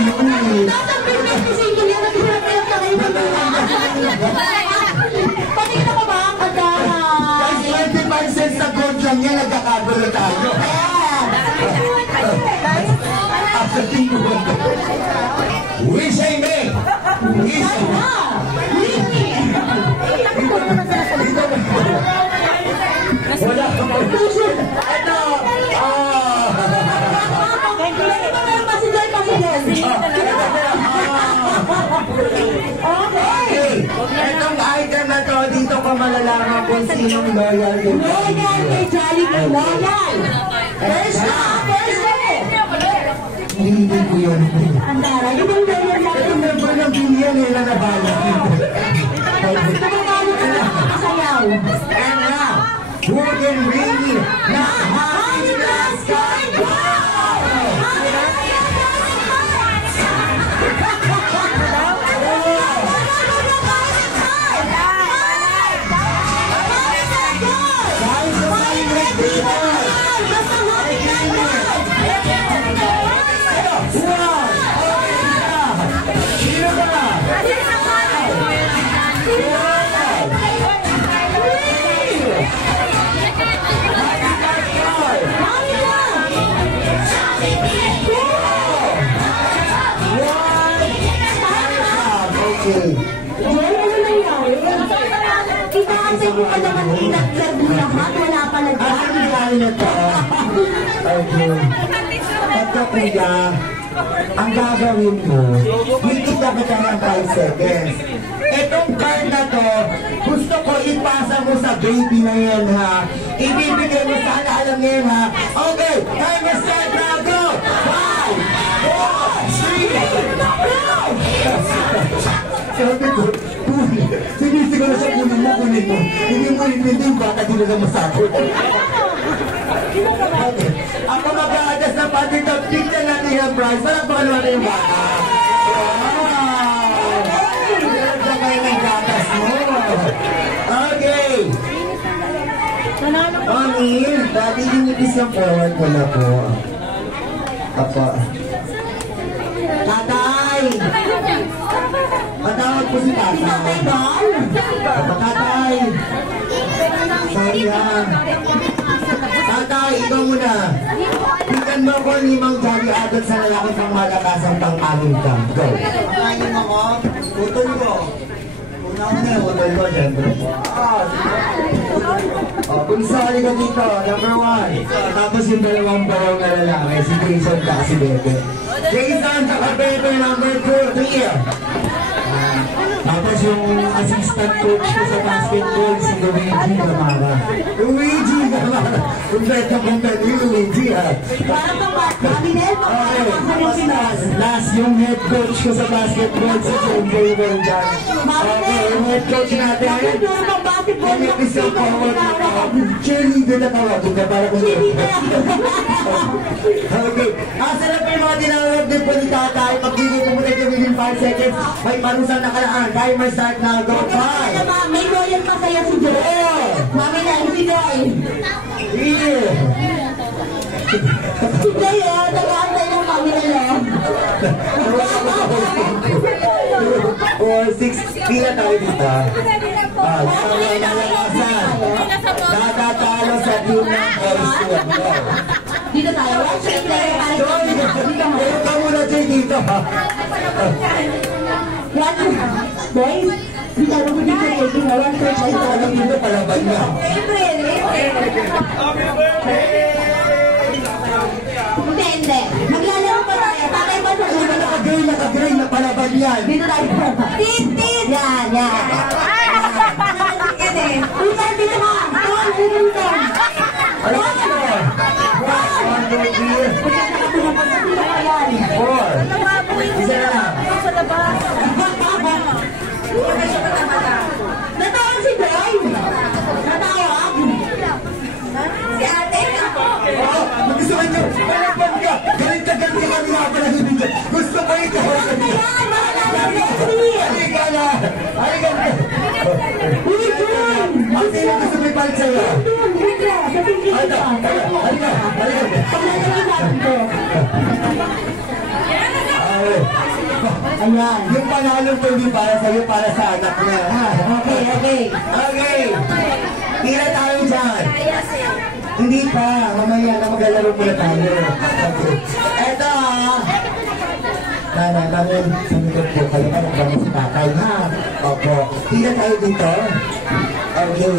Nasa business kasi ito yan. Nagsirap kayo sa kayo ng mga. Patingin ako ba ang kagana? Kasi 25 cents na gold lang yan, nagkakagulo tayo. After tingin mo. Wish I may! Wish I may! Wala ka pa. Ano? Okay. Itong item na to, dito ko malalaman kung sinong loyal yun. Loyal kay Jollibee. Loyal. First na. First na. Hindi ko yun. Ang dara. Yung loyal natin. Yung member ng billion nila na bala. Tumamalo ka na kasayaw. And now, Wooden Ring na Hanggang Sky Kasi mo pa naman inaglag mo lahat, wala pa nagdaan. Okay. Ito kuya, ang gagawin mo, higit na kita ng 5 seconds. Itong card na to, gusto ko ipasa mo sa baby na yan ha. Ibibigay mo sana, alam niya yun ha. Okay, time is start na, go! 5, 4, 3, go! Sabi ko, sinisiguro sa kunin mo. Hindi mo yung bata din na masagot. Okay. Ako mag-a-adjust na pati ito. Tignan natin yung price. Parang baka naman yung bata. Wow! Ganda kayo ng gatas mo. Okay. Mami, dati dinipis yung forward ko na po. Apa. Tatay! Patawag po si tatay. Tatay! Sorry ha. Tatay, ikaw muna. Tingnan mo ko ni Mang Jolly Adot sa lalaki pang malakasang pang-aming ka. Go. Pakainin ako. Putol ko. Una ko na yung putol ko, syempre. Kung sali ka dito, number 1. Tapos yung dalawang baraw na lalaki, si Jason ka, si Bebe. Jason, saka Bebe, number 2. 3. Tapos yung assistant coach ko sa basketball, si Luigi Gamara. Luigi Gamara! Kompleto ni Luigi ha. Parang Maminel, Okay, last yung head coach ko sa basketball, si Jumbo Verjan. Okay, yung head coach natin. Kumipis yung forward. Cheerleader na tawagin ka para kung okay. Asa na po yung mga tinawag din po ni tatay. Pag-ibig mo muna yung within 5 seconds, may parusang nakaraan. Timer start na. Go 5. May royal masaya si Joy. Mami na, si Joy. Here. Si Joy, nag-aantay yung mami na lang. 4, 6, pila tayo dito. Natatalo sa team ng boys. Dito tayo. Meron ka muna dito. Boys, dito ako dito taking a one first Ay, talagang dito palaban niya. Hindi. Maglalaro pa tayo. Tatay ba sa ulo? Naka-gray na palaban yan. Dito tayo. Tit! Yan. Uy, tayo dito ka. Tuwan, pumuntan. Ano ka ito? 1, 2, 3, 4. Isa na lang. Natawag si Joy. Natawag. Si ate. Gusto ko ito. Palaban ka. Galit ka kami nga pala hindi ka. Gusto ko ito. Halika na. Uy, Joy. Ang sino gusto may palit sa'yo? Halika. Paglalagyan natin to. Ayan. Yung panalo to hindi para sa'yo, para sa anak mo. Ha? Okay, okay. Okay. Tira tayo dyan. Hindi pa. Mamaya na maglalaro muna tayo. Okay. Eto ha. Nanay, kami sumikot po kayo. Parang kami si tatay ha. Opo. Tira tayo dito. Okay.